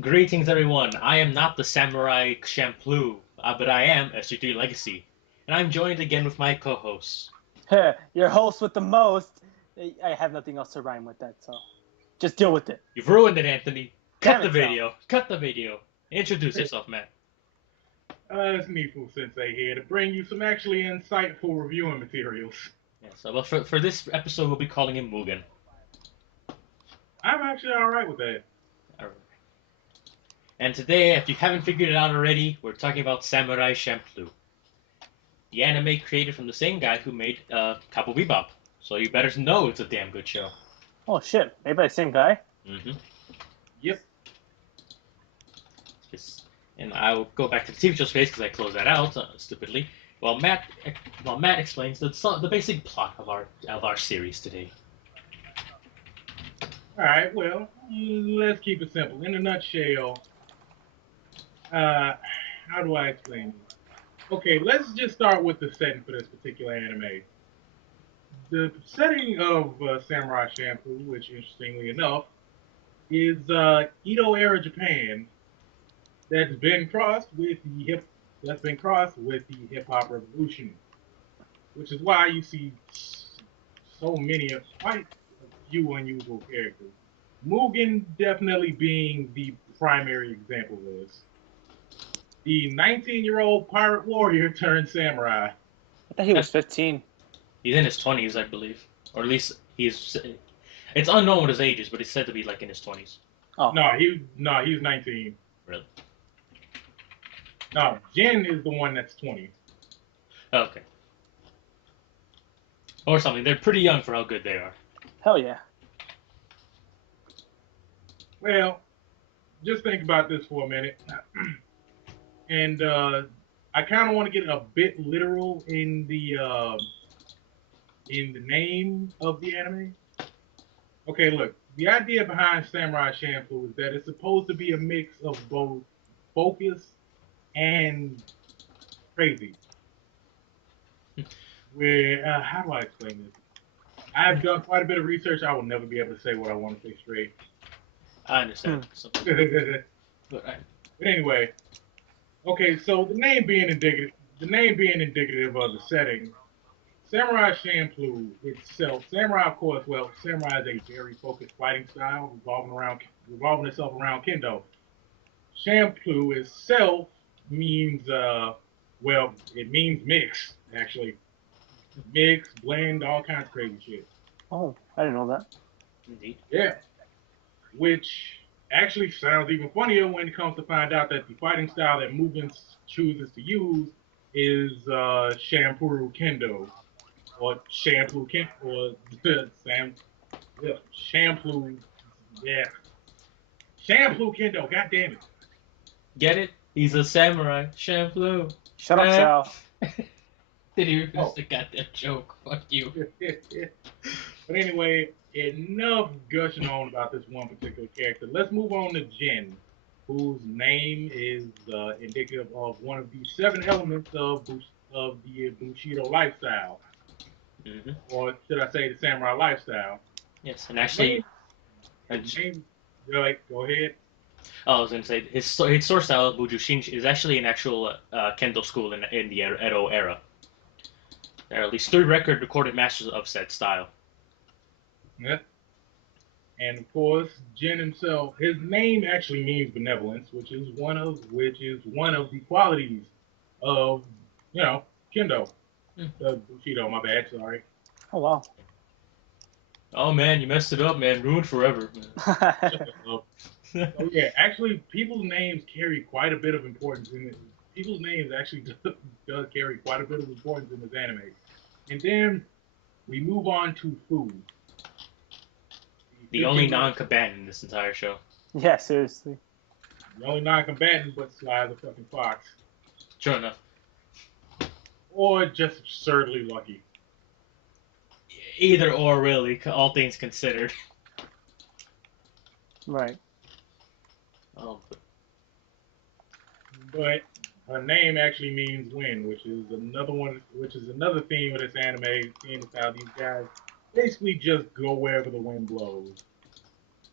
Greetings, everyone. I am not the Samurai Champloo, but I am SG3 Legacy, and I'm joined again with my co-hosts. Your host with the most. I have nothing else to rhyme with that, so just deal with it. You've ruined it, Anthony. Cut Damn the it, Sal. video. Cut the video. Introduce yourself, Matt. It's Nifu Sensei here to bring you some actually insightful reviewing materials. Yes, but for this episode, we'll be calling him Mugen. I'm actually alright with that. All right. And today, if you haven't figured it out already, we're talking about Samurai Champloo, the anime created from the same guy who made Cowboy Bebop. So you better know it's a damn good show. Oh shit, made by the same guy? Mm-hmm. Yep. And I'll go back to the TV show space because I closed that out stupidly. While Matt explains the basic plot of our series today. Alright, well, let's keep it simple. In a nutshell, how do I explain this? Okay, let's just start with the setting for this particular anime. The setting of Samurai Champloo, which interestingly enough, is Edo era Japan that's been crossed with the hip hop revolution, which is why you see so many of quite a few unusual characters. Mugen definitely being the primary example of this. The 19-year-old pirate warrior turned samurai. I thought he was That's, 15. he's in his 20s, I believe, or at least he's. It's unknown what his age is, but he's said to be like in his 20s. Oh. No, he's 19. Really? No, Jin is the one that's 20. Okay. Or something. They're pretty young for how good they are. Hell yeah. Well, just think about this for a minute. And I kind of want to get a bit literal in the name of the anime. Okay, look, the idea behind Samurai Champloo is that it's supposed to be a mix of both focus and crazy. Where how do I explain this? I've done quite a bit of research. I will never be able to say what I want to say straight. I understand. But But anyway, okay, so the name being indicative of the setting, Samurai Champloo itself, Samurai, of course, well, Samurai is a very focused fighting style revolving itself around Kendo. Champloo itself means, well, it means mix, actually. Mix, blend, all kinds of crazy shit. Oh, I didn't know that. indeed. Yeah. Which actually sounds even funnier when it comes to find out that the fighting style that Mugen chooses to use is Shampoo Kendo or Shampoo Ken or Sam yeah, Shampoo yeah Shampoo Kendo. God damn it! Get it? He's a samurai. Champloo. Shut up, Sal. Did you finish Oh. the goddamn joke? Fuck you. But anyway, enough gushing on about this one particular character. Let's move on to Jin, whose name is indicative of one of the seven elements of the Bushido lifestyle, Mm-hmm. or should I say the samurai lifestyle. Yes, and His actually, name, his name. Right, go ahead. I was gonna say his source style, Bujushin, is actually an actual kendo school in the Edo era. There are at least three record recorded masters of said style. Yeah. And of course, Jin himself, his name actually means benevolence, which is one of the qualities of kendo. Hmm. Bushido, my bad, sorry. Oh wow. Oh man, you messed it up, man. Ruined forever, Shut up. So yeah, actually, people's names carry quite a bit of importance in it. People's names actually does carry quite a bit of importance in this anime. And then we move on to food. The the only 15-year-old, non-combatant in this entire show. Yeah, seriously. the only non-combatant, but Sly the fucking fox, Sure enough. or just absurdly lucky. Either or, really, all things considered. Right. Oh, But her name actually means wind, which is another theme of this anime, seeing as how these guys basically just go wherever the wind blows.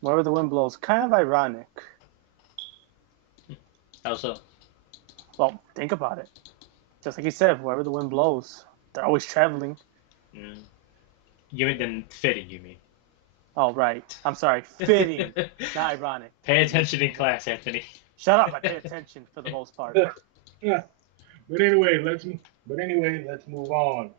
Wherever the wind blows. Kind of ironic. How so? Well, think about it. Just like you said, wherever the wind blows, they're always traveling. Mm. You mean then fitting? You mean? Oh, right. I'm sorry. Fitting, not ironic. Pay attention in class, Anthony. Shut up. I pay attention for the most part. Yeah. But anyway, let's move on.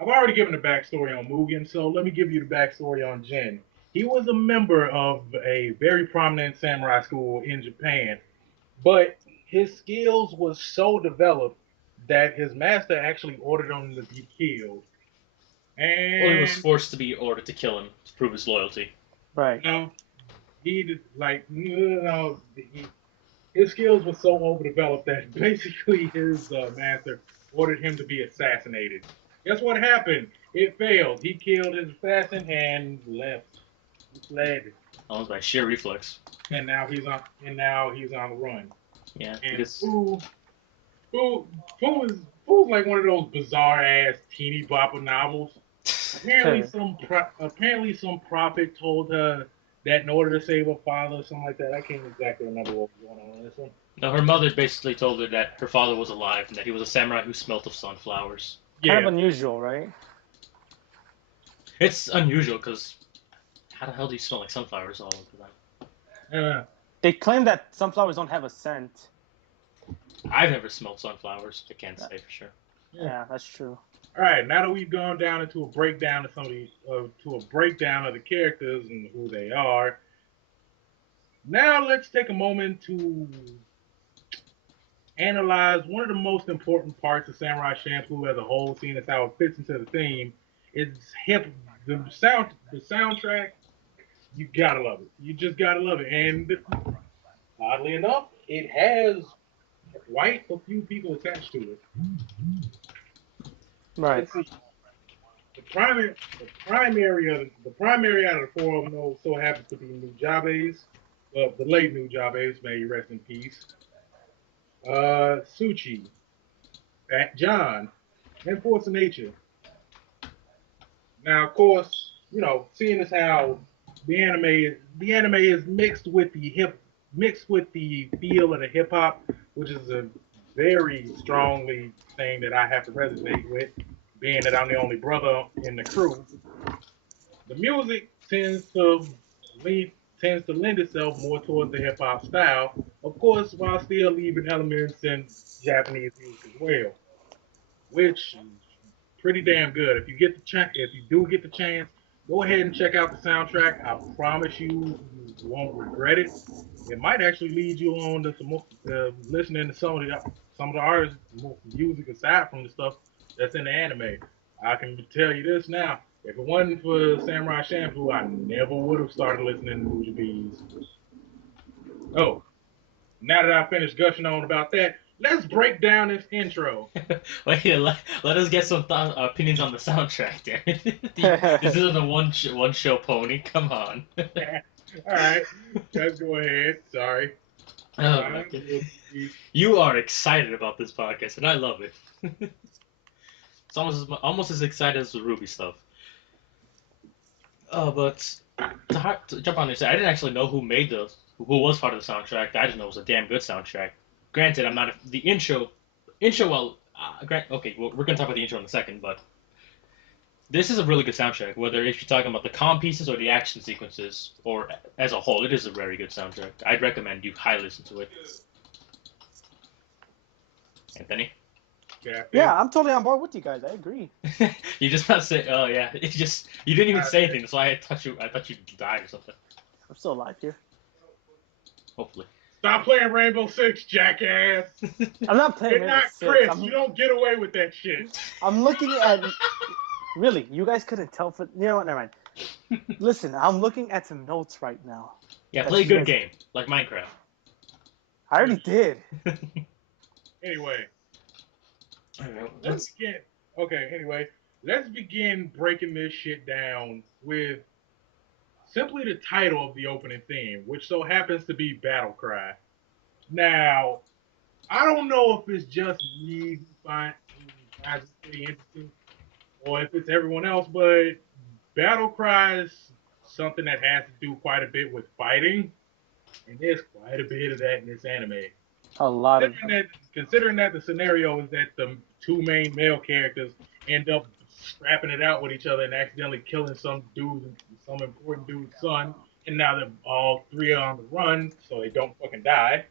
I've already given the backstory on Mugen, so let me give you the backstory on Jin. He was a member of a very prominent samurai school in Japan, but his skills was so developed that his master actually ordered him to be killed. Well, he was And forced to be ordered to kill him to prove his loyalty. Right. no, he did, like no, his skills were so overdeveloped that basically his master ordered him to be assassinated. Guess what happened? It failed. He killed his assassin and left. He fled, Almost by sheer reflex. and now he's on the run. Yeah, And because Foo is like one of those bizarre ass teeny bopper novels. Apparently some prophet told her that in order to save her father or something like that. I can't exactly remember what was going on in this one. no, her mother basically told her that her father was alive and that he was a samurai who smelt of sunflowers. Kind of Yeah. unusual, right? It's unusual because how the hell do you smell like sunflowers all of the time? Uh, They claim that sunflowers don't have a scent. I've never smelled sunflowers. I can't Yeah, say for sure. yeah, that's true. all right. Now that we've gone down into a breakdown of the characters and who they are, now let's take a moment to analyze one of the most important parts of Samurai Champloo as a whole, seeing as how it fits into the theme. It's hip. The soundtrack. You gotta love it. You just gotta love it. And oddly enough, it has quite a few people attached to it. Right. Let's see. The primary out of the four of them so happens to be Nujabes, the late Nujabes, may he rest in peace. Suchi, Fat John, and Force of Nature. Now, of course, seeing as how the anime is mixed with the feel of the hip hop, which is a very strongly thing that I have to resonate with, being that I'm the only brother in the crew. The music lead tends to lend itself more towards the hip hop style, of course, while still leaving elements in Japanese music as well, which is pretty damn good. If you do get the chance, go ahead and check out the soundtrack. I promise you won't regret it. It might actually lead you on to some more, listening to some of the artists' music aside from the stuff that's in the anime. I can tell you this now. If it wasn't for Samurai Shampoo, I never would have started listening to Muja Bees. Oh, now that I finished gushing on about that, let's break down this intro. Wait, let us get some opinions on the soundtrack, damn it. This isn't a one show pony. Come on. All right, let's go ahead. Sorry. Oh my god. You are excited about this podcast, and I love it. It's almost as excited as the Ruby stuff. But to jump on this, I didn't actually know who was part of the soundtrack. I just know it was a damn good soundtrack. Granted, I'm not the intro. Well, okay, we're gonna talk about the intro in a second, but this is a really good soundtrack. Whether if you're talking about the calm pieces or the action sequences, or as a whole, it is a very good soundtrack. I'd recommend you highly listen to it. Anthony, Yeah, I'm totally on board with you guys. I agree. you just about to say, oh yeah, you didn't even say Okay. anything. So I thought you died or something. I'm still alive here. Hopefully. Stop playing Rainbow Six, jackass. I'm not playing You're Rainbow not Six. Chris. You don't get away with that shit. I'm looking at. Really, you guys couldn't tell for. You know what? Never mind. Listen, I'm looking at some notes right now. Yeah, That's play a good just- game like Minecraft. I already did. Anyway, Alright, let's begin. Okay, anyway, let's begin breaking this shit down with simply the title of the opening theme, which so happens to be Battle Cry. Now, I don't know if it's just me who finds it pretty interesting, or if it's everyone else, but Battle Cry is something that has to do quite a bit with fighting, and there's quite a bit of that in this anime. A lot of Considering that the scenario is that the two main male characters end up scrapping it out with each other and accidentally killing some important dude's son, and now they're all three are on the run, so they don't fucking die.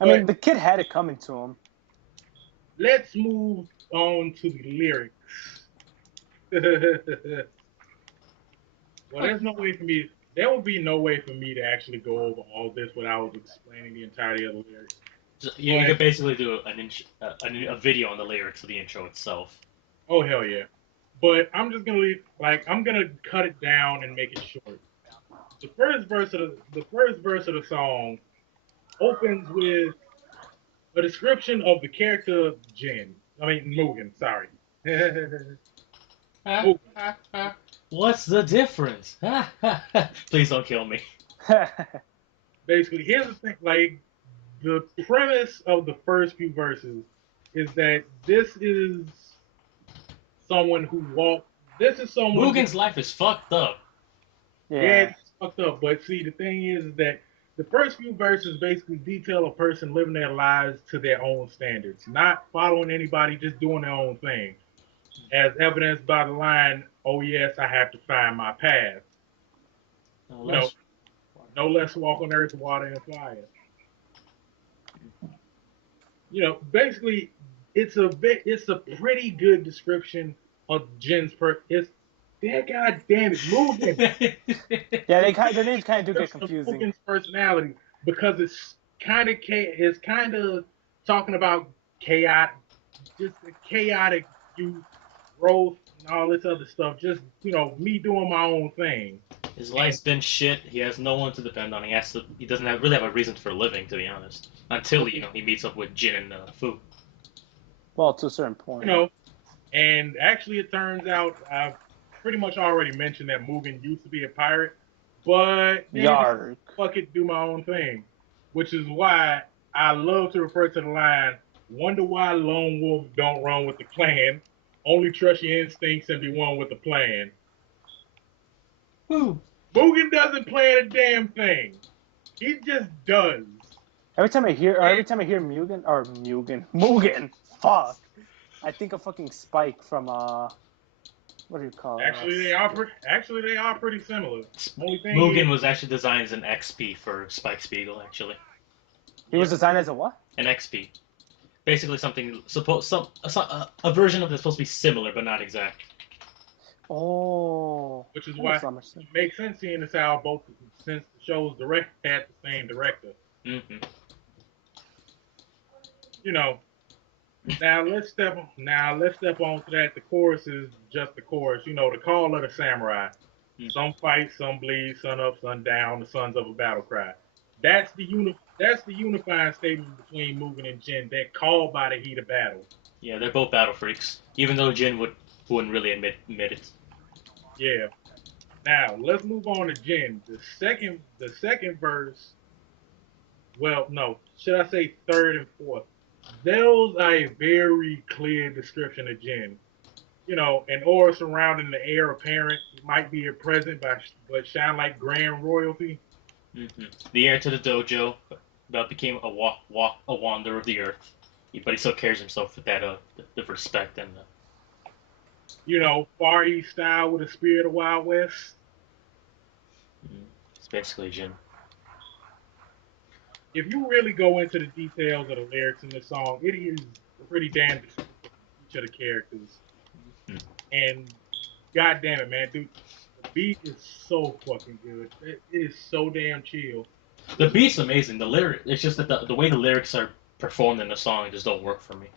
I mean, the kid had it coming to him. Let's move on to the lyrics. Well, there's no way for me. There would be no way for me to actually go over all this without explaining the entirety of the lyrics. So you could basically do a video on the lyrics of the intro itself. Oh hell yeah! But I'm just gonna I'm gonna cut it down and make it short. The first verse of the song opens with a description of the character Jin. I mean Mugen. Sorry. Mugen. What's the difference? Please don't kill me. Basically, here's the thing. Like the premise of the first few verses is that this is someone who walked. This is someone. Mugen's life is fucked up. Yeah, it's fucked up. But see, the thing is that the first few verses basically detail a person living their lives to their own standards, not following anybody, just doing their own thing. As evidenced by the line, "Oh yes, I have to find my path." No less walk on earth, water, and fire. Basically, it's a pretty good description of Jin's it's that goddamn it, Mugen. Yeah, their names kind of do get confusing. Mugen's personality because it's kind of talking about chaotic youth growth and all this other stuff. Just me doing my own thing. His life's been shit. He has no one to depend on. He doesn't really have a reason for living, to be honest. Until he meets up with Jin and Fu. Well, to a certain point. And actually, it turns out I've pretty much already mentioned that Mugen used to be a pirate, but Yark. Fuck it, do my own thing, which is why I love to refer to the line. Wonder why lone wolves don't run with the clan. Only trust your instincts and be one with the plan. Woo. Mugen doesn't plan a damn thing. He just does. Every time I hear Mugen, fuck, I think of fucking Spike from what do you call it? Actually, they are pretty similar. Only thing Mugen was actually designed as an XP for Spike Spiegel. Actually, he was designed as a what? An XP. Basically, a version of it that's supposed to be similar but not exact. Oh. Which is why it makes sense seeing as how since the show's had the same director. Mm-hmm. Now let's step on to that. The chorus is just the chorus. The call of the samurai. Mm-hmm. Some fight, some bleed, sun up, sun down, the sons of a battle cry. That's the unifying statement between Mugen and Jin. They're called by the heat of battle. Yeah, they're both battle freaks. Even though Jin wouldn't really admit it. Yeah. Now let's move on to Jin. The second verse. Well, no, should I say third and fourth? Those are a very clear description of Jin. An aura surrounding the heir apparent. He might be a present, but shine like grand royalty. Mm-hmm. The heir to the dojo, but became a wanderer of the earth. But he still carries himself with that the respect and. Far East style with a spirit of Wild West. It's basically Jin. If you really go into the details of the lyrics in this song, it is pretty damn descriptive of each of the characters. Mm-hmm. And god damn it, man, dude, the beat is so fucking good. It is so damn chill. The beat's amazing. The lyric, it's just that the way the lyrics are performed in the song just don't work for me.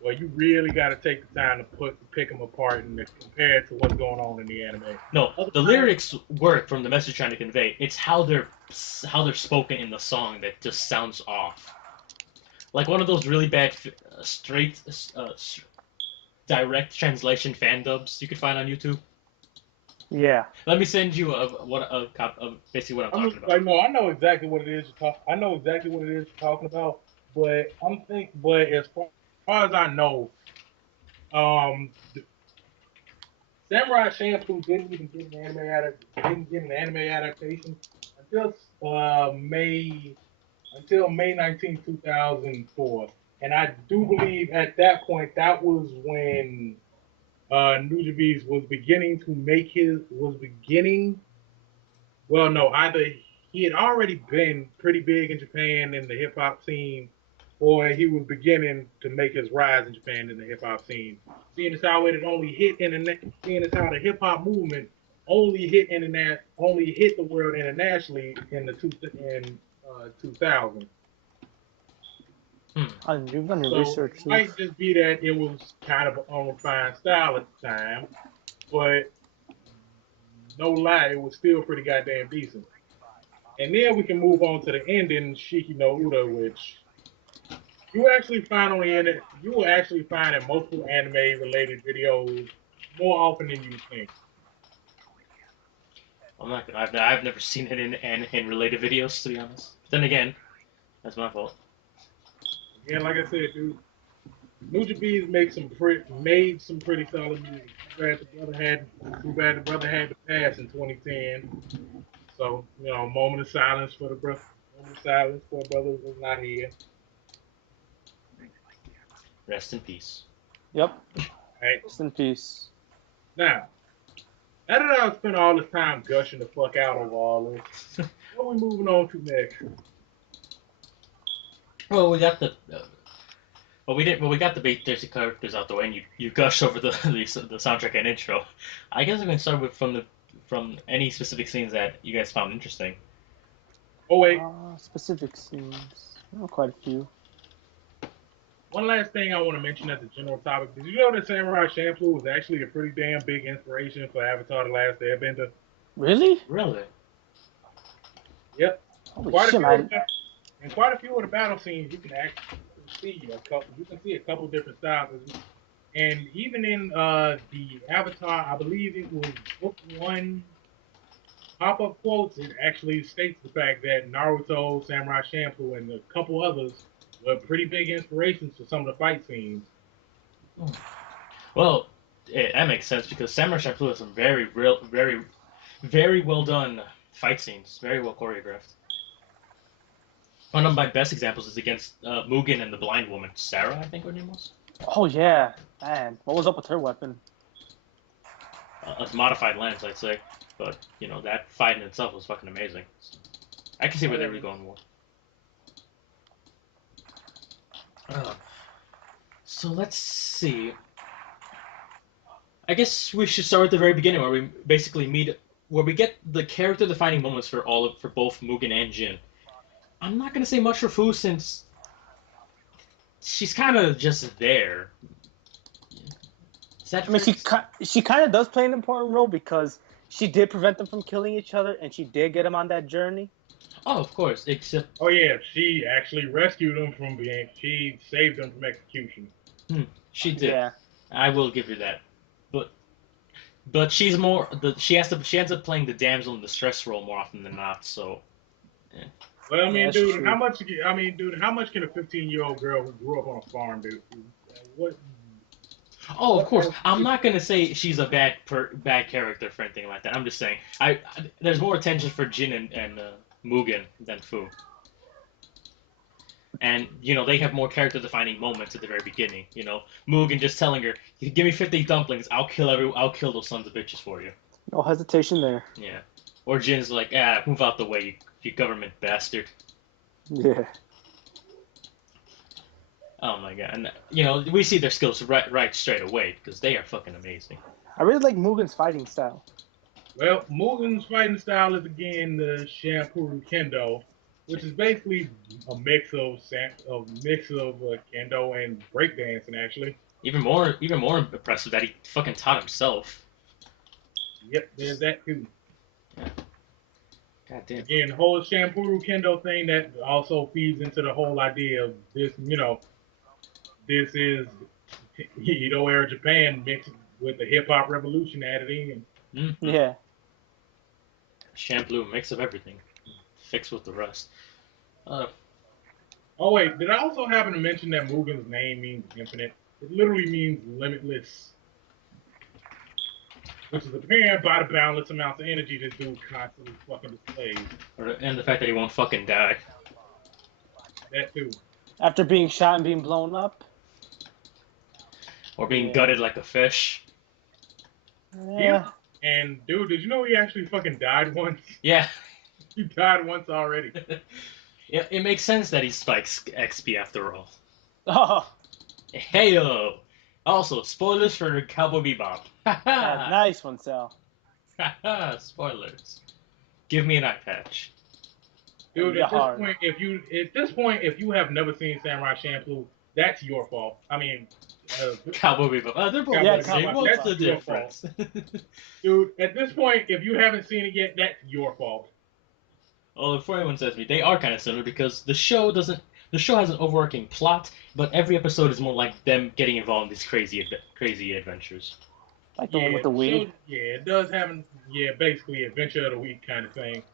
Well, you really got to take the time to pick them apart and compare it to what's going on in the anime. No, the lyrics work from the message trying to convey. It's how they're spoken in the song that just sounds off. Like one of those really bad straight direct translation fan dubs you could find on YouTube. Yeah. Let me send you basically what I'm talking about. No, I know exactly what it is you're talking about, but but as far as I know, Samurai Champloo didn't even get an anime adaptation until May until May 19th, 2004. And I do believe at that point that was when Nujabes was beginning to make his was beginning. Well, no, either he had already been pretty big in Japan in the hip hop scene, or he was beginning to make his rise in Japan in the hip hop scene. Seeing as how it had only hit internet, seeing as how the hip hop movement only hit the world internationally in the 2000. Hmm. You've done your So research, it Chief. might just be that it was kind of an unrefined style at the time, but no lie, it was still pretty goddamn decent. And then we can move on to the ending, Shiki no Uda, which you will actually find in multiple anime related videos more often than you think. I'm not gonna. I've never seen it in related videos, to be honest. But then again, that's my fault. Again, like I said, dude, Nujabes made some pretty solid music. Too bad the brother had to pass in 2010. So, moment of silence for the brother. Moment of silence for a brother who's not here. Rest in peace. Yep. Right? Rest in peace. Now, now that I've spent all this time gushing the fuck out over all this, what are we moving on to next? Well, we got the. Well, we didn't. Well, we got the basic characters out the way, and you gush over the soundtrack and intro. I guess I'm gonna start with from any specific scenes that you guys found interesting. Oh wait, Specific scenes. Oh, quite a few. one last thing I want to mention as a general topic. Did you know that Samurai Champloo was actually a pretty damn big inspiration for Avatar: The Last Airbender? Really? Really? Yep. Holy Quite a shit, few of man. the in quite a few of the battle scenes, you can see a couple different styles. And even in the Avatar, I believe it was book one pop-up quotes. It actually states the fact that Naruto, Samurai Champloo, and a couple others were pretty big inspirations for some of the fight scenes. Well, that makes sense because Samurai Champloo has some very real, very well done fight scenes. Very well choreographed. One of my best examples is against Mugen and the blind woman, Sarah, I think her name was. Oh yeah, man. What was up with her weapon? A modified lens, I'd say. But that fight in itself was fucking amazing. I can see where they were going more. So let's see. I guess we should start at the very beginning, where we basically where we get the character defining moments for both Mugen and Jin. I'm not gonna say much for Fu since she's kind of just there. Is that I mean, fair? she kind of does play an important role because she did prevent them from killing each other, and she did get them on that journey. Oh, of course. Except Oh yeah, she actually rescued them from being. She saved them from execution. she did. Yeah. I will give her that. But she's more she ends up playing the damsel in distress role more often than not. So. Yeah. Well, I Yeah, mean, that's dude, true. how much can a 15-year-old girl who grew up on a farm do? What? Oh, of What course. else? I'm not gonna say she's a bad character for anything like that. I'm just saying there's more attention for Jin and Mugen than Fu, and they have more character defining moments at the very beginning. Mugen just telling her, "You give me 50 dumplings, I'll kill those sons of bitches for you." No hesitation there. Yeah. Or Jin's like, move out the way, you government bastard. Yeah. Oh my god. And we see their skills right straight away because they are fucking amazing. I really like Mugen's fighting style. Well, Mugen's fighting style is again the Shampoo Kendo, which is basically a mix of kendo and breakdancing. Actually, Even more impressive that he fucking taught himself. yep, there's that too. Yeah. God damn. Again, the whole Shampoo Kendo thing that also feeds into the whole idea of this. This is Edo era Japan mixed with the hip hop revolution added in. Mm-hmm. Yeah. Champloo, mix of everything. Fix with the rest. Uh, Oh wait, did I also happen to mention that Mugen's name means infinite? It literally means limitless, which is apparent by the boundless amounts of energy this dude constantly fucking displays. and the fact that he won't fucking die. That too. After being shot and being blown up. Or being Yeah. gutted like a fish. Yeah. And dude, did you know he actually fucking died once? Yeah. He died once already. It makes sense that he spikes XP after all. Oh, Heyo! Also, spoilers for Cowboy Bebop. nice one, Sal. Spoilers. Give me an eye patch. Dude, Yeah, at this hard. point, if you have never seen Samurai Champloo, that's your fault. I mean, Cowboy Bebop. They're both Cowboy the same. Bebop. What's That's the your difference? dude, at this point, if you haven't seen it yet, that's your fault. Well, before anyone says me, they are kind of similar because the show doesn't. The show has an overarching plot, but every episode is more like them getting involved in these crazy adventures. Like the one with the the weed. show, it does have, basically adventure of the week kind of thing.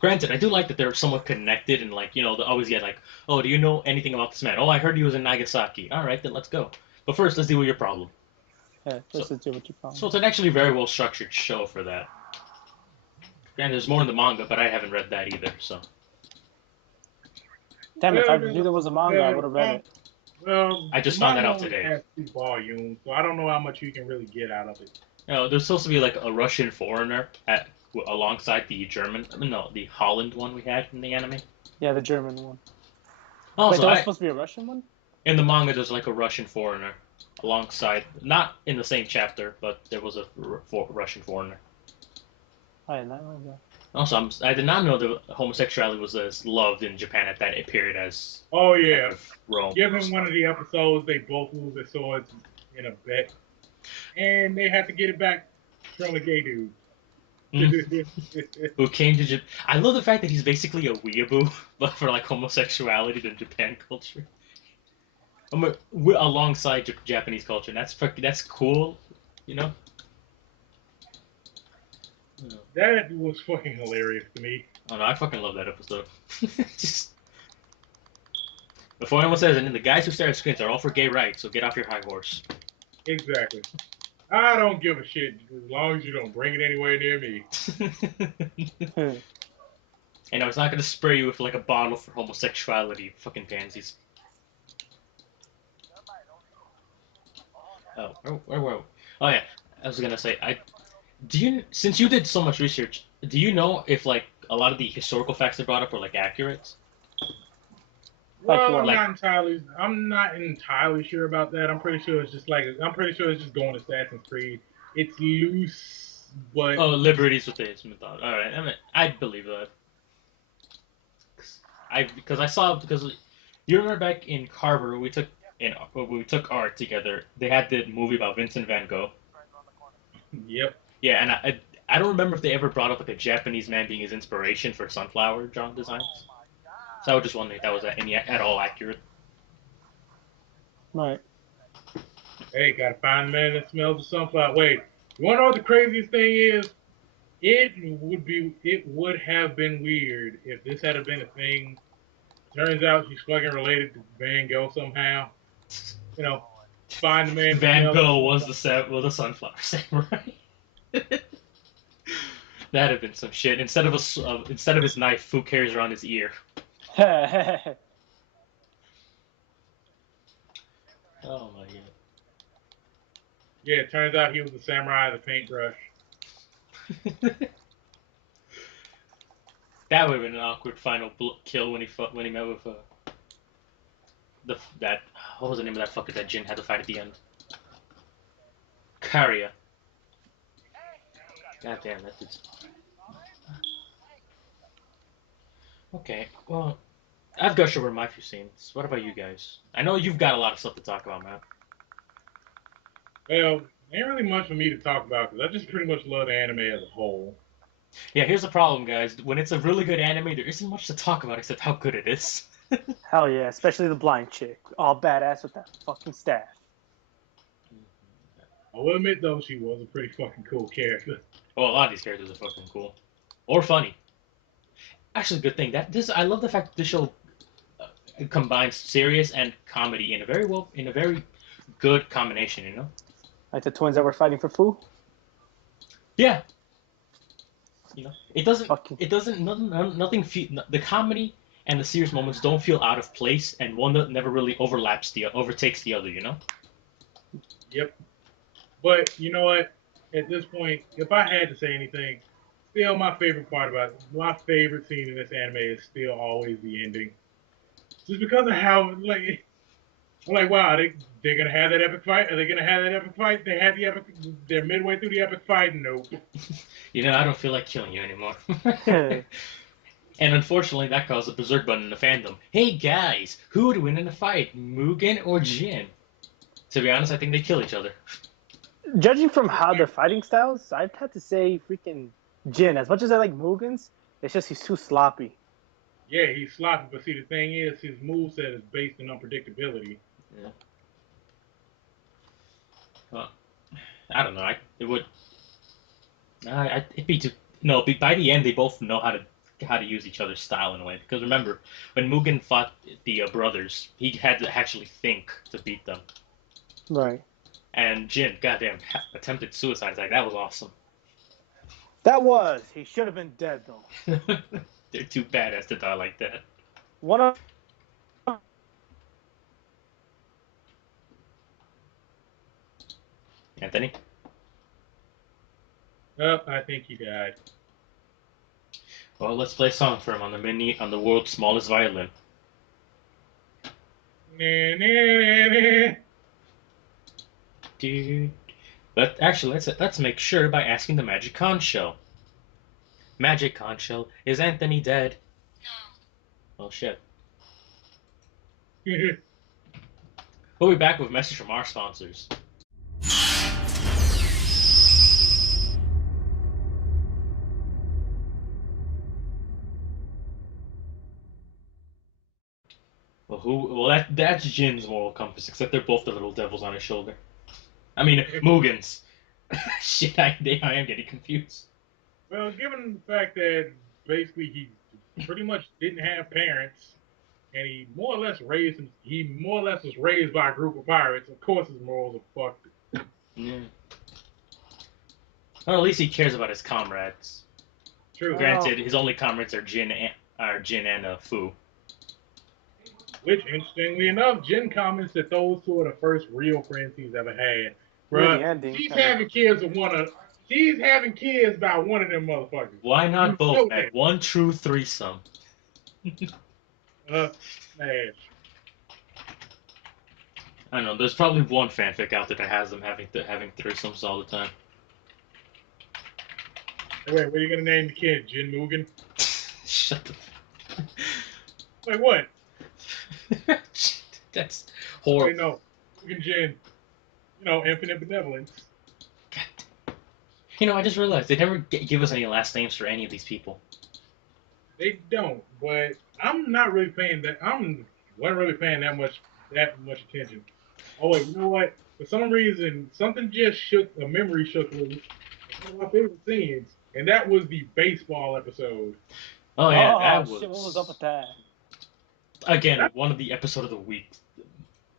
Granted, I do like that they're somewhat connected and like they always get like, oh, do you know anything about this man? Oh, I heard he was in Nagasaki. All right, then let's go. But first, let's deal with your problem. Yeah, this is what you found. So it's an actually very well structured show for that. Granted, there's more in the manga, but I haven't read that either. So Damn, if I Well, knew there was a manga, I would have read it. Well, I just the found that manga out only today. has 2 volumes, so I don't know how much you can really get out of it. there's supposed to be like a Russian foreigner alongside the German. I mean, no, the Holland one we had in the anime. Yeah, the German one. Wait, Also, there was supposed to be a Russian one? in the manga, there's like a Russian foreigner alongside, not in the same chapter, but there was a Russian foreigner. I did not know that. Also, I did not know that homosexuality was as loved in Japan at that period as Oh yeah, Rome. given one of the episodes, they both lose their swords in a bet, and they have to get it back from a gay dude. Who came to Japan. I love the fact that he's basically a weeaboo, but for like homosexuality to Japan culture. Alongside Japanese culture, and that's cool, you know. That was fucking hilarious to me. Oh no, I fucking love that episode. Just before anyone says, and the guys who stare at screens are all for gay rights, so get off your high horse. Exactly. I don't give a shit as long as you don't bring it anywhere near me. And I was not gonna spray you with like a bottle for homosexuality, you fucking pansies. Oh, where? Oh yeah, I was gonna say, since you did so much research, do you know if like a lot of the historical facts they brought up were like accurate? Well, what? I'm not entirely sure about that. I'm pretty sure it's just going Assassin's Creed. It's loose, but Oh, liberties with the mythology. All right, I mean, I believe that. Because you remember back in Carver when we took art together. They had the movie about Vincent Van Gogh. Yep. Yeah, and I don't remember if they ever brought up like a Japanese man being his inspiration for sunflower drawing designs. So I was just wondering if that was at all accurate. Right. Hey, gotta find the man that smells the sunflower. Wait, you wanna know what the craziest thing is? It would have been weird if this had been a thing. Turns out she's fucking related to Van Gogh somehow. You know, find the man. Van Gogh was the sunflower samurai. That'd have been some shit. Instead of his knife, Fu carries around his ear. Oh my god. Yeah, it turns out he was the samurai of the paintbrush. That would have been an awkward final kill when he met with what was the name of that fucker that Jin had to fight at the end? Karya. God damn, that dude's... Okay, well, I've gushed over my few scenes. What about you guys? I know you've got a lot of stuff to talk about, man. Well, ain't really much for me to talk about because I just pretty much love the anime as a whole. Yeah, here's the problem, guys. When it's a really good anime, there isn't much to talk about except how good it is. Hell yeah, especially the blind chick. All badass with that fucking staff. I will admit, though, she was a pretty fucking cool character. Well, a lot of these characters are fucking cool. Or funny. Actually, good thing. I love the fact that this show combines serious and comedy in a very good combination, you know? Like the twins that were fighting for Fu? Yeah. You know, nothing, the comedy and the serious moments don't feel out of place, and one that never really overtakes the other. You know? Yep. But you know what? At this point, if I had to say anything, still my favorite scene in this anime is still always the ending. Just because of how like I'm like, wow, they're gonna have that epic fight? Are they gonna have that epic fight? They had the epic. They're midway through the epic fight. Nope. You know, I don't feel like killing you anymore. And unfortunately, that caused a berserk button in the fandom. Hey guys, who would win in a fight, Mugen or Jin? To be honest, I think they kill each other. Judging from how their fighting styles, I'd have to say freaking Jin. As much as I like Mugen's, it's just he's too sloppy. Yeah, he's sloppy, but see, the thing is, his moveset is based on unpredictability. Yeah. Well, I don't know. It would. It'd be too. No, by the end, they both know how to use each other's style in a way. Because remember, when Mugen fought the brothers, he had to actually think to beat them. Right. And Jin, goddamn, attempted suicide. Like that was awesome. That was. He should have been dead though. They're too badass to die like that. One of Anthony. Oh, I think he died. Well, let's play a song for him on the world's smallest violin. Nah, nah, nah, nah. Dude. But actually, let's make sure by asking the Magic Conch Shell. Magic Conch Shell, is Anthony dead? No. Oh shit. We'll be back with a message from our sponsors. That's Jin's moral compass, except they're both the little devils on his shoulder. I mean, Mugen's. Shit, I am getting confused. Well, given the fact that basically he pretty much didn't have parents, and he more or less was raised by a group of pirates. Of course, his morals are fucked. Yeah. Well, at least he cares about his comrades. True. Granted, his only comrades are Jin and Fu. Which, interestingly enough, Jin comments that those two are the first real friends he's ever had. Near Bruh, the ending, she's kinda. having kids with she's having kids by one of them motherfuckers. Why not You both, know man? that. One true threesome. Man. I don't know. There's probably one fanfic out there that has them having threesomes all the time. Wait, what are you gonna name the kid? Jin Mugen? Shut the. Wait, what? That's Wait, horrible. no. Mugen Jin. You know, infinite benevolence. You know, I just realized they never give us any last names for any of these people. They don't, but I'm not really paying that. Wasn't really paying that much attention. Oh wait, you know what? For some reason, something just shook. A memory shook loose. One of my favorite scenes, and that was the baseball episode. Oh yeah, Oh that was. shit! What was up with that? Again, one of the episode of the week.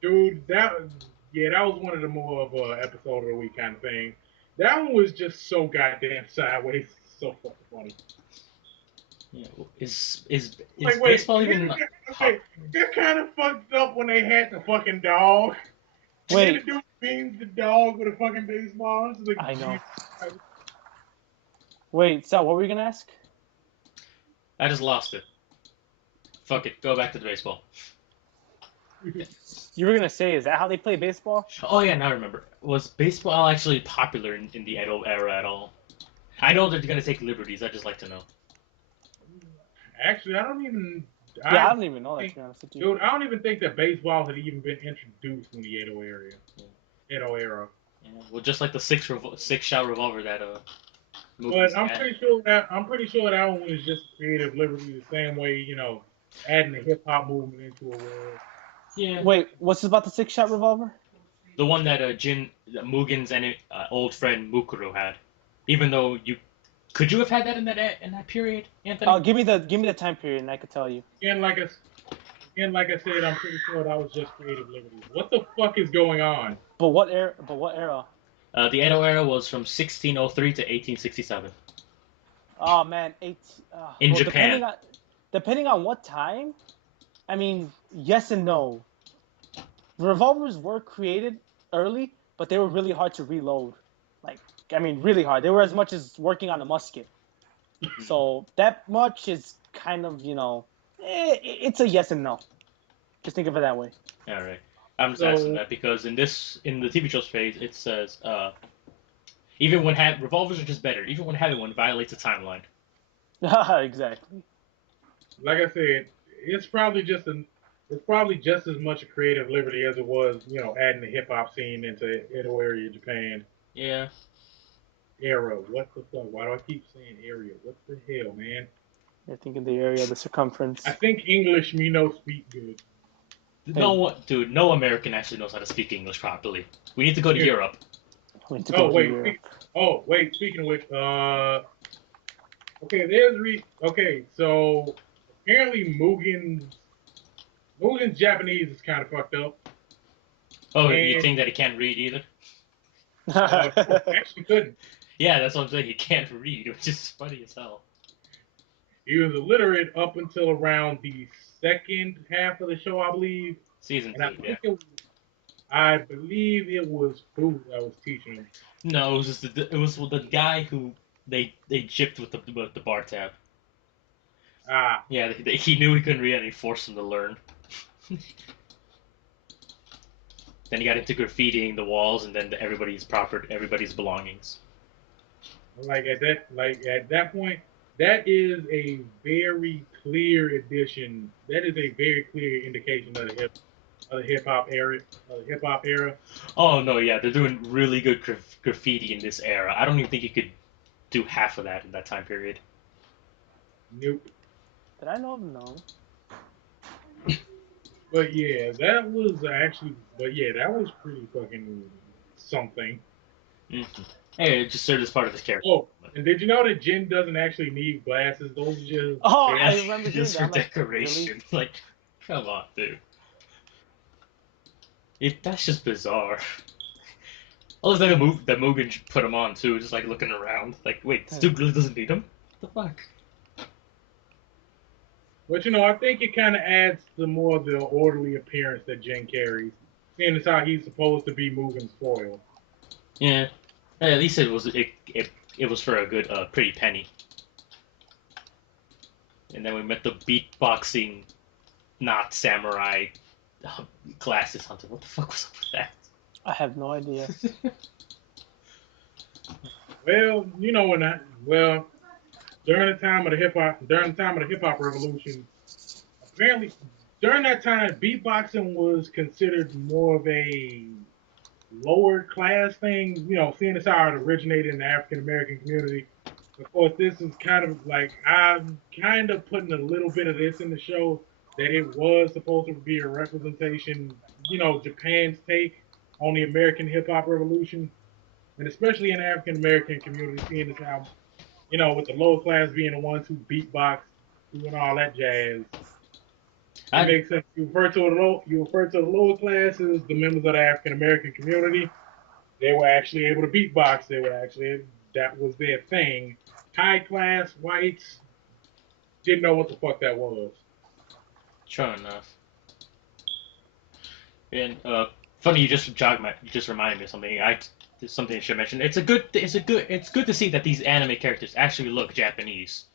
Dude, that was one of the more of a episode of the week kind of thing. That one was just so goddamn sideways, so fucking funny. Yeah, is Like, wait, baseball even? okay, they're kind of fucked up when they had the fucking dog. Wait. And then the dude beams the dog with a fucking baseball. Like, I know. Wait, so what were you gonna ask? I just lost it. Fuck it. Go back to the baseball. You were gonna say, is that how they play baseball? Oh yeah, now I remember. Was baseball actually popular in the Edo era at all? I know they're gonna take liberties. I just like to know. Actually, I don't even. Yeah, I don't even know that, to be honest with you. Dude, I don't even think that baseball had even been introduced in the Edo area. Edo era. Yeah, well, just like the six shot revolver that But I'm pretty sure that one was just creative liberty, the same way, you know, adding the hip hop movement into a world. Yeah. Wait, what's this about the 6-shot revolver? The one that Mugen's and old friend Mukuro had. Even though could you have had that in that period, Anthony? Give me the time period, and I could tell you. Again, like I said, I'm pretty sure that was just creative liberty. What the fuck is going on? But what era? But what era? The Edo era was from 1603 to 1867. Oh man, In Japan. depending on what time, I mean, yes and no. Revolvers were created early, but they were really hard to reload. Like, I mean, really hard. They were as much as working on a musket. So that much is kind of, it's a yes and no. Just think of it that way. All right. I'm just asking So that because in the TV show's phase, it says even when revolvers are just better. Even when having one violates the timeline. Exactly. like I said, it's probably just it's probably just as much a creative liberty as it was, adding the hip hop scene into Edo area Japan Yeah. era. What the fuck? Why do I keep saying area? What the hell, man? I think in the area, the I circumference. think English me no speak good. No Hey, one, dude. No American actually knows how to speak English properly. We need to go to Yeah. Europe. we need to go Oh to wait, Europe. Speaking of which, okay, okay, so apparently Mugen's Japanese is kind of fucked up, Oh, you and think that he can't read either? no, actually couldn't. Yeah, that's what I'm saying. He can't read, which is funny as hell. He was illiterate up until around the second half of the show, I believe, Season and two, yeah. I believe it was Boo that was teaching him. No, it was just it was the guy who they gypped with the bar tab. Ah, Yeah, he knew he couldn't read and he forced him to learn. Then he got into graffitiing the walls and then everybody's belongings. like at that point, that is a very clear addition. That is a very clear indication of the hip hop era. Of the hip hop era. Oh no, yeah, they're doing really good graffiti in this era. I don't even think you could do half of that in that time period. Nope. Did I know? No. But yeah, that was actually. But yeah, that was pretty fucking something. Mm-hmm. Hey, it just served as part of his character. Oh, and did you know that Jin doesn't actually need glasses? Those are just Oh, Yeah, I remember hearing just that. for I'm like, really? decoration. Like, come on, dude. That's just bizarre. I love that Mugen put him on too, just like looking around. Like, wait, this dude really doesn't need him? What the fuck? But I think it kind of adds to more of the orderly appearance that Jin carries, seeing as how he's supposed to be moving foil. Yeah. At least it was for a good pretty penny. And then we met the beatboxing not samurai glasses hunter. What the fuck was up with I have no idea. that? Well, when during the time of the hip hop revolution, apparently during that time, beatboxing was considered more of a lower class thing. Seeing as how it originated in the African American community. Of course, this is kind of like I'm kind of putting a little bit of this in the show that it was supposed to be a representation, Japan's take on the American hip hop revolution, and especially in the African American community, seeing as how, with the lower class being the ones who beatbox, doing all that jazz. It I makes sense. You refer to the lower class as the members of the African American community. They were actually able to beatbox. That was their thing. High class whites didn't know what the fuck that was. Sure enough. And funny, you just reminded me of something. Something I should mention. It's good to see that these anime characters actually look Japanese.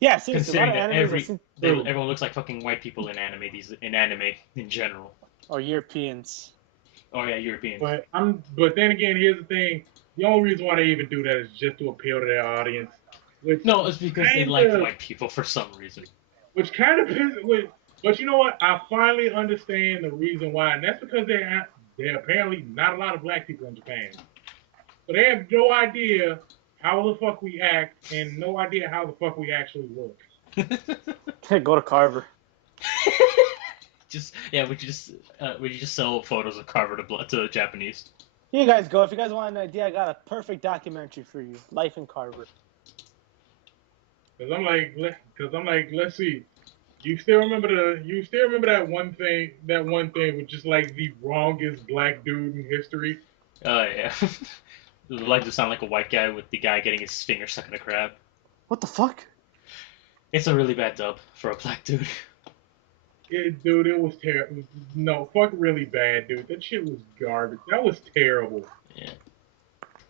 Yeah, seriously, a lot Considering of that animes I seen through everyone looks like fucking white people in anime in general. are Europeans. Oh yeah, Europeans. But then again, here's the thing. The only reason why they even do that is just to appeal to their audience, which No, it's because they kind like of white people for some reason. which kind of but you know what? I finally understand the reason why, and that's because there are apparently not a lot of black people in Japan. So they have no idea how the fuck we act and no idea how the fuck we actually look. Go to Carver. Just yeah, would you just sell photos of Carver to the Japanese? Here you guys go. If you guys want an idea, I got a perfect documentary for you. Life in Carver. Cause I'm like, let's see. You still remember that one thing with just like the wrongest black dude in history? Oh yeah. Would like to sound like a white guy with the guy getting his finger stuck in a crab. What the fuck? It's a really bad dub for a black dude. Dude, it was terrible. No, fuck really bad, dude. That shit was garbage. That was terrible. Yeah.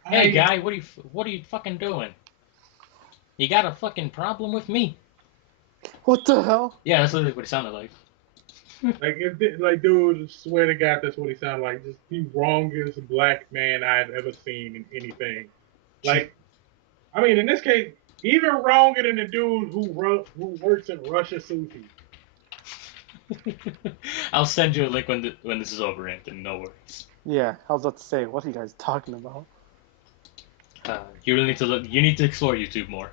Hey, I guy, what are you fucking doing? You got a fucking problem with me? What the hell? Yeah, that's literally what it sounded like. like, dude, swear to God, that's what he sounded like. Just the wrongest black man I've ever seen in anything. Like, I mean, in this case, even wronger than the dude who works at Russia Sushi. I'll send you a link when this is over, Anthony. No worries. Yeah, I was about to say, what are you guys talking about? You really need to look. You need to explore YouTube more.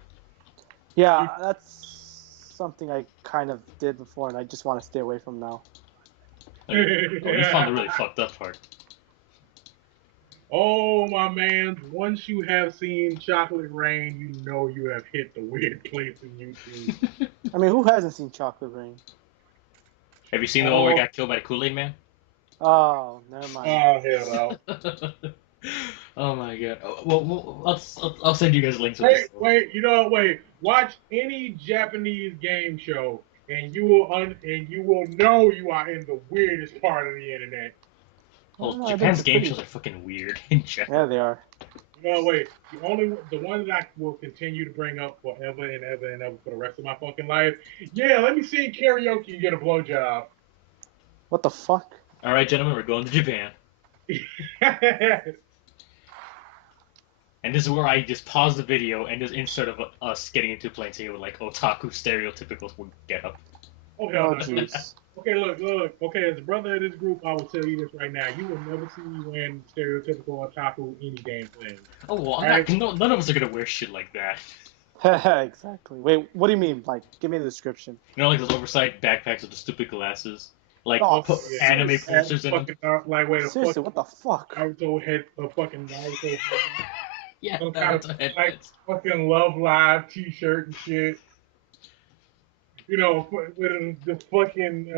Yeah, that's something I kind of did before, and I just want to stay away from now. Oh, you found the really fucked up part. Oh, my man, once you have seen Chocolate Rain, you know you have hit the weird place in YouTube. I mean, who hasn't seen Chocolate Rain? Have you seen the one where he got killed by the Kool-Aid Man? Oh, never mind. Oh, hell no. Oh my god. Well, I'll send you guys links. Wait, wait. Watch any Japanese game show, and you will know you are in the weirdest part of the internet. Oh, No, Japan's game pretty... shows are fucking weird in general. Yeah, they are. Wait. The one that I will continue to bring up forever and ever and ever for the rest of my fucking life. Yeah, let me sing karaoke and get a blowjob. What the fuck? All right, gentlemen, we're going to Japan, and this is where I just pause the video and just insert of us getting into a plane scene with like otaku stereotypical get up. Oh hell Oh, no. jeez. Okay, look. Okay, as a brother of this group, I will tell you this right now. You will never see me wearing stereotypical otaku any damn thing. Oh well, Right? none of us are gonna wear shit like that. Exactly. Wait, what do you mean? Like, give me the description. You know, like those oversized backpacks with the stupid glasses, like Oh, put anime seriously? posters in them. Like, wait, Seriously, what the fuck? Naruto head, a fucking Naruto head, Yeah, some kind of Naruto headphones. like fucking Love Live T-shirt and shit. You know, with the fucking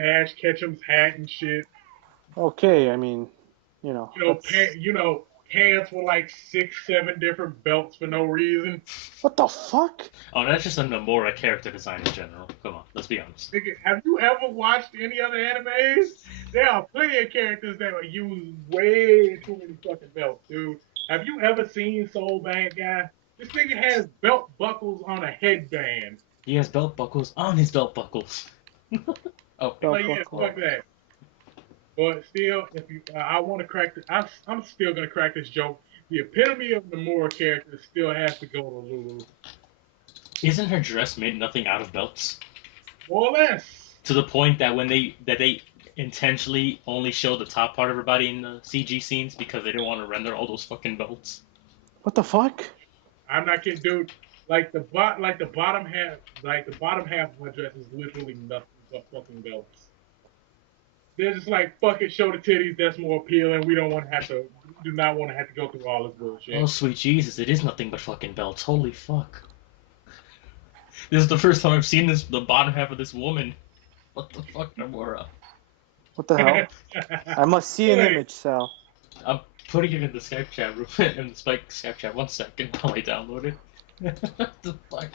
Ash Ketchum's hat and shit. Okay, I mean, you know, that's... Pants with like 6, 7 different belts for no reason. What the fuck? Oh, that's just a Nomura character design in general. Come on, let's be honest. Nigga, have you ever watched any other animes? There are plenty of characters that use way too many fucking belts, dude. Have you ever seen Soul Bad Guy? This nigga has belt buckles on a headband. He has belt buckles on his belt buckles. Oh, Belt Like, yeah, buckle. fuck that. But still, if you, I want to crack this. I'm still gonna crack this joke. The epitome of the Nomura character still has to go to Lulu. isn't her dress made nothing out of belts? More or less. To the point that when they intentionally only show the top part of her body in the CG scenes because they didn't want to render all those fucking belts. What the fuck? I'm not kidding, dude. The bottom half of my dress is literally nothing but fucking belts. They're just like, fuck it, show the titties. That's more appealing. We do not want to have to go through all this bullshit. Oh sweet Jesus! It is nothing but fucking belts. Holy fuck! This is the first time I've seen the bottom half of this woman. What the fuck, Nomura? What the hell? I must see an image, Sal. I'm putting it in the Skype chat room, in the Spike Skype chat. 1 second while I download it. What the fuck?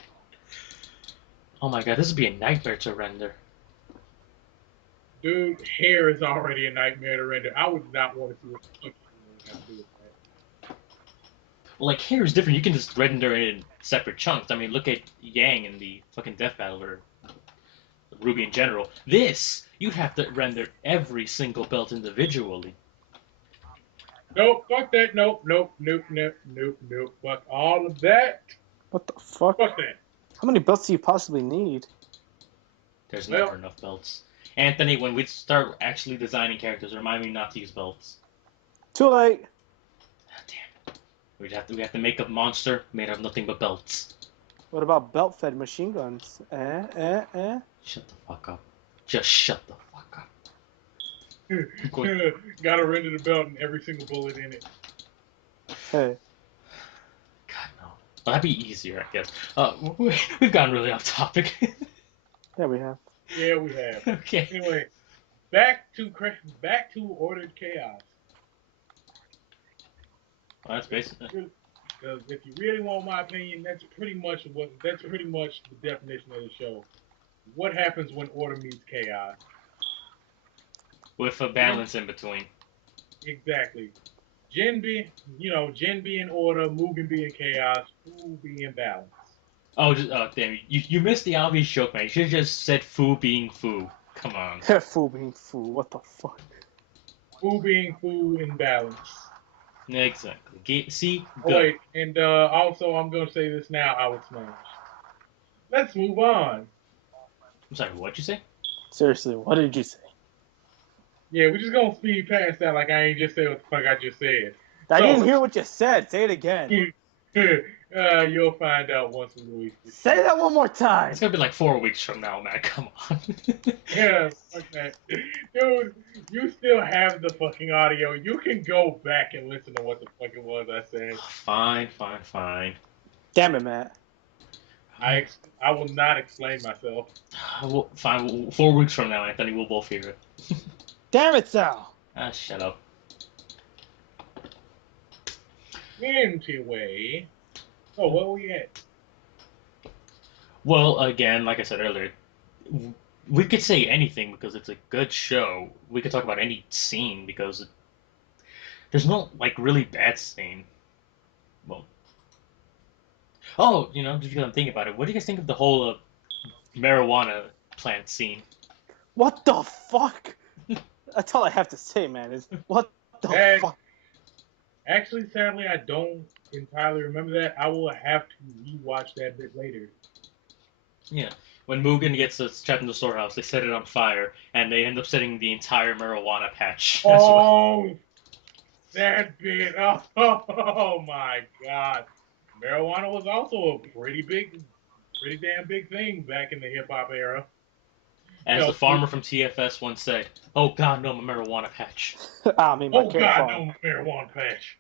Oh my god, this would be a nightmare to render. Dude, hair is already a nightmare to render. I would not want to see what the fuck you have to do with that. Well, like, hair is different. You can just render it in separate chunks. I mean, look at Yang in the fucking Death Battle, or Ruby in general. This, you'd have to render every single belt individually. Nope, fuck that. Nope. Fuck all of that. What the fuck? Fuck that. How many belts do you possibly need? There's never enough belts. Anthony, when we start actually designing characters, remind me not to use belts. Too late. Damn. We have to make a monster made of nothing but belts. What about belt-fed machine guns? Shut the fuck up. Just shut the fuck up. Gotta render the belt and every single bullet in it. Hey. God, no. Well, that'd be easier, I guess. We've gotten really off topic. Yeah, we have. Yeah, we have. Okay. Anyway, back to Ordered Chaos. Well, that's basically... Because if you really want my opinion, that's pretty much the definition of the show. What happens when order meets chaos? With a Jin, balance in between. exactly. Jin being order, Mugen being chaos, Fu being balance. Oh, damn! You missed the obvious joke, man. You should have just said "foo" being "foo." Come on. Fool being fool. What the fuck? Fu being Fu in balance. Exactly. See, Oh good. wait, and also I'm gonna say this now. I would smash. Let's move on. I'm sorry. What'd you say? Seriously, what did you say? Yeah, we're just gonna speed past that like I ain't just said what the fuck I just said. I So didn't hear what you said. Say it again. you'll find out once we release this Say shit. that one more time. It's gonna be like 4 weeks from now, man. Come on. Yeah, fuck that. Dude, you still have the fucking audio. You can go back and listen to what the fuck it was I said. Fine, fine, fine. Damn it, Matt. I will not explain myself. Fine. 4 weeks from now, Anthony, we'll both hear it. Damn it, Sal. Ah, shut up. Anyway, so what we at? Well, again, like I said earlier, we could say anything because it's a good show. We could talk about any scene because there's no like really bad scene. Well, oh, just because I'm thinking about it, what do you guys think of the whole marijuana plant scene? What the fuck? That's all I have to say, man. Is what the Hey, fuck? actually, sadly, I don't entirely remember that. I will have to rewatch that bit later. Yeah, when Mugen gets trapped in the storehouse, they set it on fire, and they end up setting the entire marijuana patch as well. Oh, that bit. Oh my god. Marijuana was also a pretty damn big thing back in the hip hop era. You As the know, farmer from TFS once said, "Oh God, no, my marijuana patch." I mean, my oh carrot god, farm. no marijuana patch.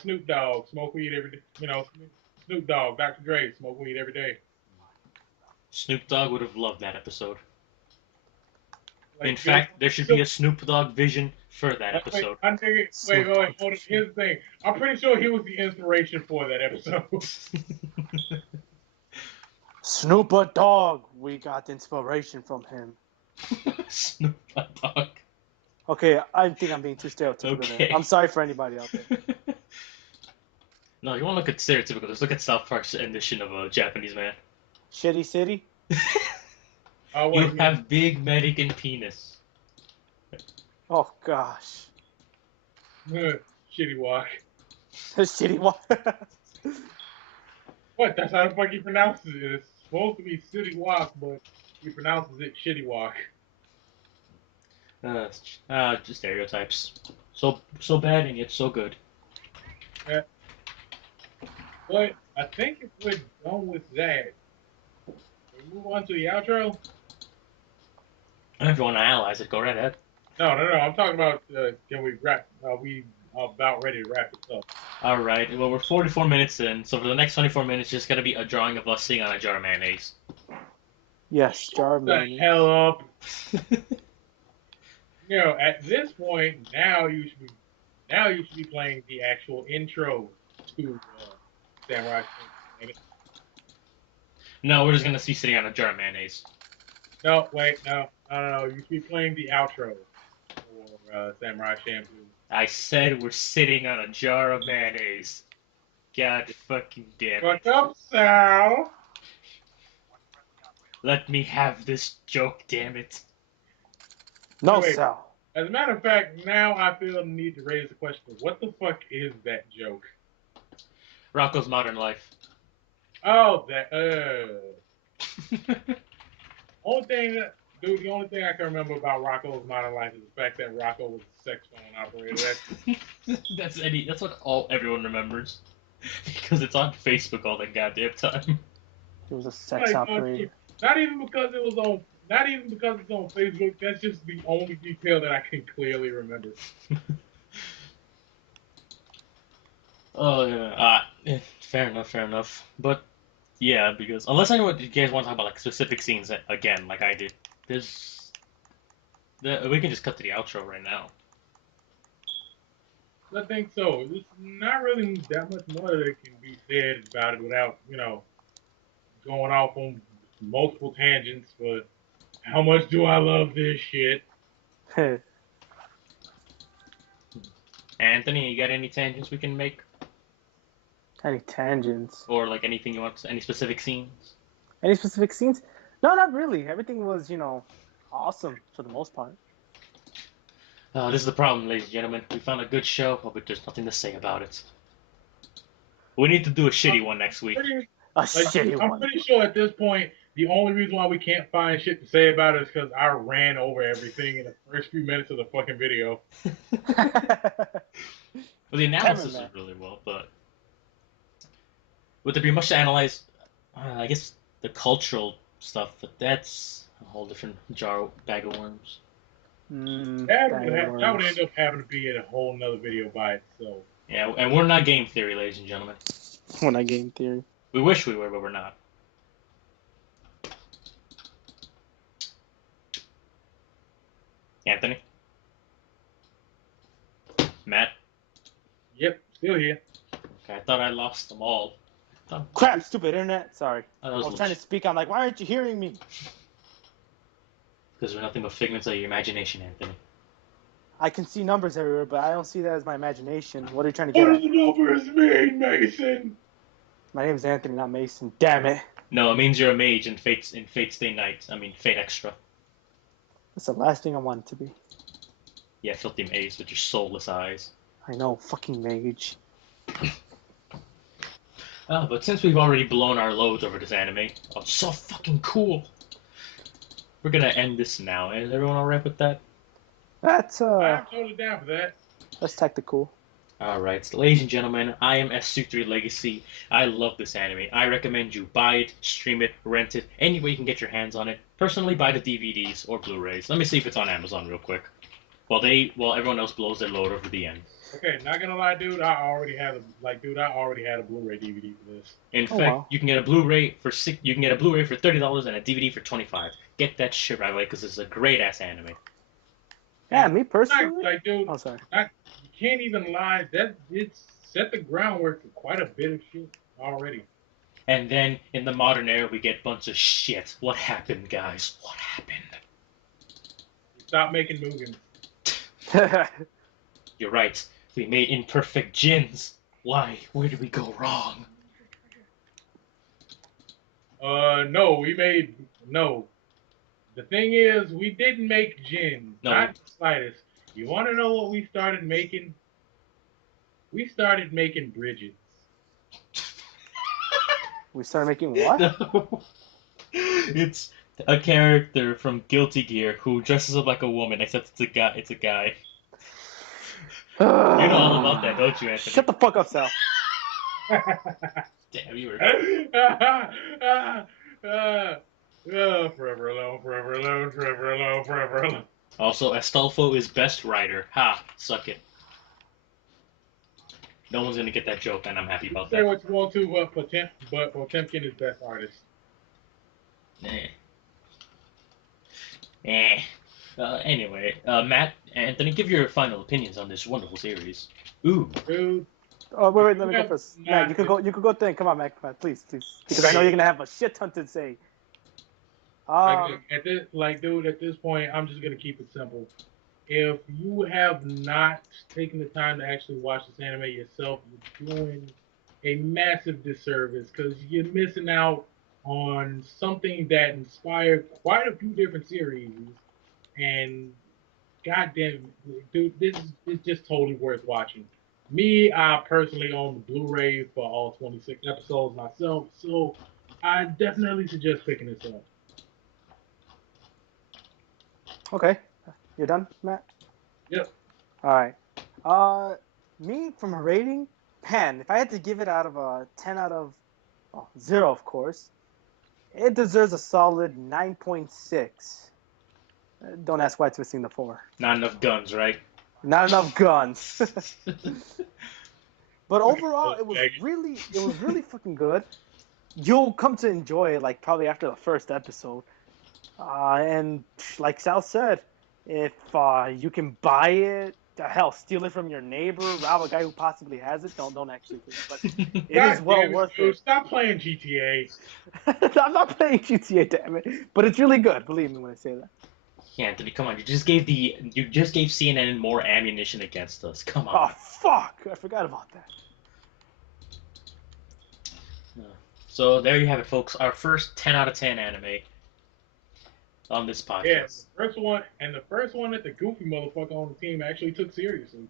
Snoop Dogg, smoke weed every day. Snoop Dogg, Dr. Dre, smoke weed every day. Snoop Dogg would have loved that episode. In Like, fact, there should be a Snoop Dogg vision for that wait, episode. hold on. Here's the thing. I'm pretty sure he was the inspiration for that episode. Snooper Dog. We got inspiration from him. Snoop Dogg. Okay, I think I'm being too stereotypical there. Okay. I'm sorry for anybody out there. No, you want to look at stereotypical. Just look at South Park's rendition of a Japanese man. Shitty City. Oh, You wait, have big American penis. Oh gosh. Shitty walk. Shitty one. What? That's how the fuck he pronounces it. It's supposed to be city walk, but he pronounces it shitty walk. Just stereotypes. So bad and yet so good. Yeah. But I think if we're done with that, we move on to the outro. And if you want to analyze it, go right ahead. No. I'm talking about can we wrap? We are about ready to wrap this up. All right. Well, we're 44 minutes in, so for the next 24 minutes, just gonna be a drawing of us sitting on a jar of mayonnaise. Yes, jar The mayonnaise. hell up. At this point, now you should be playing the actual intro to Samurai Champloo. No, we're just gonna be sitting on a jar of mayonnaise. No, wait, no. You should be playing the outro for Samurai Champloo. I said we're sitting on a jar of mayonnaise. God fucking damn it. What's up, Sal? Let me have this joke, damn it. No, Wait. Sal. As a matter of fact, now I feel the need to raise the question: what the fuck is that joke? Rocco's Modern Life. Oh, that. The only thing I can remember about Rocco's Modern Life is the fact that Rocco was a sex phone operator. That's what everyone remembers. Because it's on Facebook all the goddamn time. He was a sex operator. Not even because it's on Facebook. That's just the only detail that I can clearly remember. Oh yeah. Fair enough. But yeah, because unless I know what you guys want to talk about, like specific scenes again, like I did, we can just cut to the outro right now. I think so. There's not really that much more that can be said about it without, going off on multiple tangents. But how much do I love this shit? Anthony, you got any tangents we can make, Any tangents? or like anything you want? Any specific scenes? Any specific scenes? No, not really. Everything was, awesome for the most part. This is the problem, ladies and gentlemen. We found a good show, but there's nothing to say about it. We need to do a shitty one next week. Pretty, A like, dude, shitty I'm one. pretty sure at this point, the only reason why we can't find shit to say about it is because I ran over everything in the first few minutes of the fucking video. Well, the analysis Cameraman. is really well, but would there be much to analyze? I guess the cultural stuff, but that's a whole different bag of worms. That would end up having to be in a whole nother video by itself. Yeah, and we're not game theory, ladies and gentlemen. We're not game theory. We wish we were, but we're not. Anthony? Matt? Yep, still here. Okay, I thought I lost them all. Crap, stupid internet. Sorry. Oh, I was trying to speak. I'm like, why aren't you hearing me? Because we're nothing but figments of your imagination, Anthony. I can see numbers everywhere, but I don't see that as my imagination. What are you trying to get What at? does the numbers mean, Mason? My name is Anthony, not Mason. Damn it. No, it means you're a mage in Fate Stay Night. I mean, Fate Extra. That's the last thing I wanted to be. Yeah, filthy maze with your soulless eyes. I know, fucking mage. But since we've already blown our loads over this anime, it's so fucking cool. We're gonna end this now. Is everyone alright with that? That's I'm totally down for that. that's tactical. Alright, so ladies and gentlemen, I am SU3 Legacy. I love this anime. I recommend you buy it, stream it, rent it, any way you can get your hands on it. Personally, buy the DVDs or Blu-rays. Let me see if it's on Amazon real quick. While everyone else blows their load over the end. Okay, not gonna lie, dude. I already had a Blu-ray DVD for this. In fact, wow. you can get a Blu-ray for $30 and a DVD for $25. Get that shit right away because it's a great ass anime. Yeah, me personally. Like, dude, Oh, sorry. you can't even lie. It's set the groundwork for quite a bit of shit already. And then in the modern era, we get a bunch of shit. What happened, guys? What happened? Stop making Mugens. You're right. We made imperfect gins. Why? Where did we go wrong? No. The thing is, we didn't make gin. No. Not the slightest. You want to know what we started making? We started making Bridgets. We started making what? No. It's a character from Guilty Gear who dresses up like a woman, except it's a guy. It's a guy. You know all about that, don't you, Anthony? Shut the fuck up, Sal. Damn, you were. Forever alone, forever alone, forever alone, forever alone. Also, Astolfo is best writer. Ha! Suck it. No one's gonna get that joke, and I'm happy about Say that. what you want to, but Potemkin is best artist. Anyway, Matt, Anthony, give your final opinions on this wonderful series. Ooh. Dude, Oh, wait, let me go first. Nah. Matt, you could go then. Come on, Matt, please. Because I know you're gonna have a shit ton to say. at this point, I'm just gonna keep it simple. If you have not taken the time to actually watch this anime yourself, you're doing a massive disservice because you're missing out on something that inspired quite a few different series. And goddamn, dude, this is just totally worth watching. Me, I personally own the Blu-ray for all 26 episodes myself, so I definitely suggest picking this up. Okay, you're done, Matt? Yep. All right. Me, from a rating, man, if I had to give it out of a 10 out of 0, of course, it deserves a solid 9.6. Don't ask why it's missing the 4. Not enough guns, right? Not enough guns. But overall, it was really fucking good. You'll come to enjoy it, like, probably after the first episode. And like Sal said, if you can buy it The hell, steal it from your neighbor, rob a guy who possibly has it. Don't actually do that, but it is God well damn it, worth dude. it. Stop playing GTA. I'm not playing GTA, damn it, but it's really good. Believe me when I say that. Yeah, Anthony, come on. You just gave CNN more ammunition against us. Come Oh on. fuck! I forgot about that. So there you have it, folks. Our first 10 out of 10 anime on this Yeah, podcast. the first one that the goofy motherfucker on the team actually took seriously.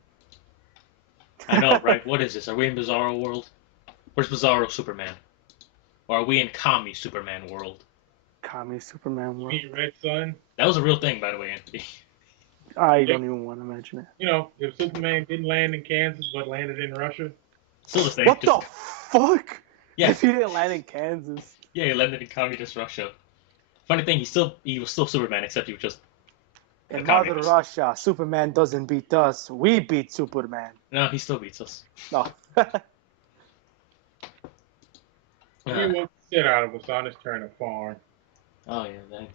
I know, right? What is this? Are we in Bizarro world? Where's Bizarro Superman? Or are we in Kami Superman world? Kami Superman You world. mean Red Sun? That was a real thing, by the way, Anthony. I Yep. don't even want to mention it. You know, if Superman didn't land in Kansas but landed in Russia. Still the same. What Just, the fuck? yeah, If he didn't land in Kansas. yeah, he landed in communist Russia. Funny thing, he was still Superman, except he was just a In Mother communist. Russia, Superman doesn't beat us. We beat Superman. No, he still beats us. No. He whooped the shit out of us on his Turner farm. Oh yeah,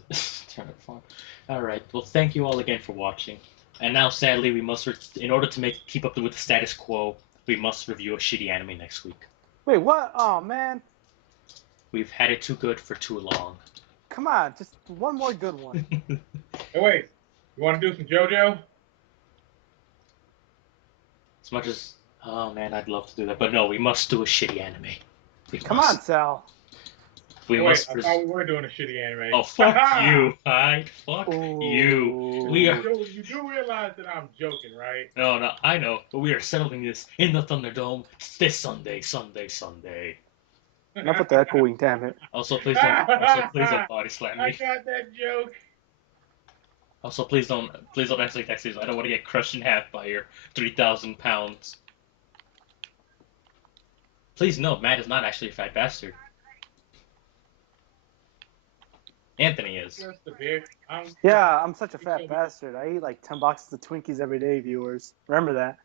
that turn it fun. All right. Well, thank you all again for watching. And now, sadly, we must, in order to keep up with the status quo, we must review a shitty anime next week. Wait, what? Oh man. We've had it too good for too long. Come on, just one more good one. Hey, wait. You want to do some JoJo? As much as, oh man, I'd love to do that, but no, we must do a shitty anime. Come on, Sal. We Wait, must. I thought we were doing a shitty anime. Oh fuck you! Fuck you. Ooh. We are. You do realize that I'm joking, right? No, I know, but we are settling this in the Thunderdome this Sunday. Enough with the echoing, damn it. Also, please don't body slam I me. got that joke. Also, please don't actually text me. I don't want to get crushed in half by your 3,000 pounds. Please note, Matt is not actually a fat bastard. Anthony is. Just a bit. Yeah, I'm such a fat bastard. I eat like 10 boxes of Twinkies every day, viewers. Remember that.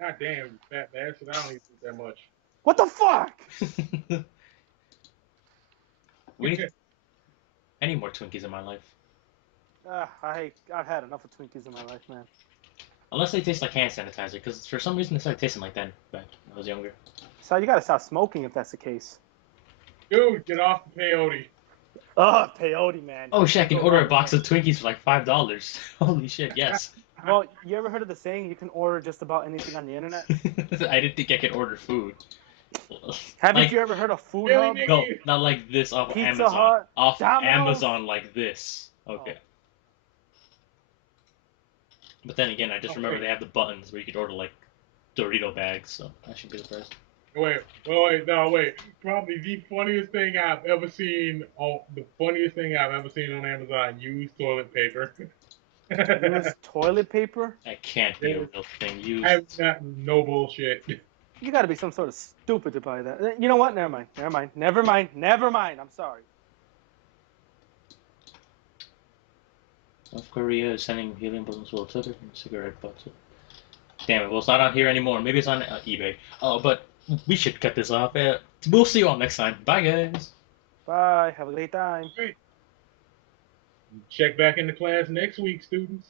God damn, you fat bastard. I don't eat that much. What the fuck? I need more Twinkies in my life. I've had enough of Twinkies in my life, man. Unless they taste like hand sanitizer, because for some reason they started tasting like that back when I was younger. So you gotta stop smoking if that's the case. Dude, get off the peyote. Ugh, peyote, man. Oh shit, I can order a box of Twinkies for like $5. Holy shit, yes. Well, you ever heard of the saying, you can order just about anything on the internet? I didn't think I could order food. Haven't Like, you ever heard of Food Really, Hub? nigga? no, not like this off Pizza Amazon. Hut, Off Domino's? Amazon like this. Okay. Oh. But then again, I just remember Okay. they have the buttons where you could order like Dorito bags, so I should be surprised. Wait. Probably the funniest thing I've ever seen on Amazon, used toilet paper. Use toilet paper? That can't be a real thing. Used. I've got no bullshit. You gotta be some sort of stupid to buy that. You know what? Never mind. I'm sorry. North Korea is sending helium balloons with a cigarette butts. Damn it, well, it's not on here anymore. Maybe it's on eBay. Oh, but we should cut this off. We'll see you all next time. Bye, guys. Bye. Have a great time. Check back into class next week, students.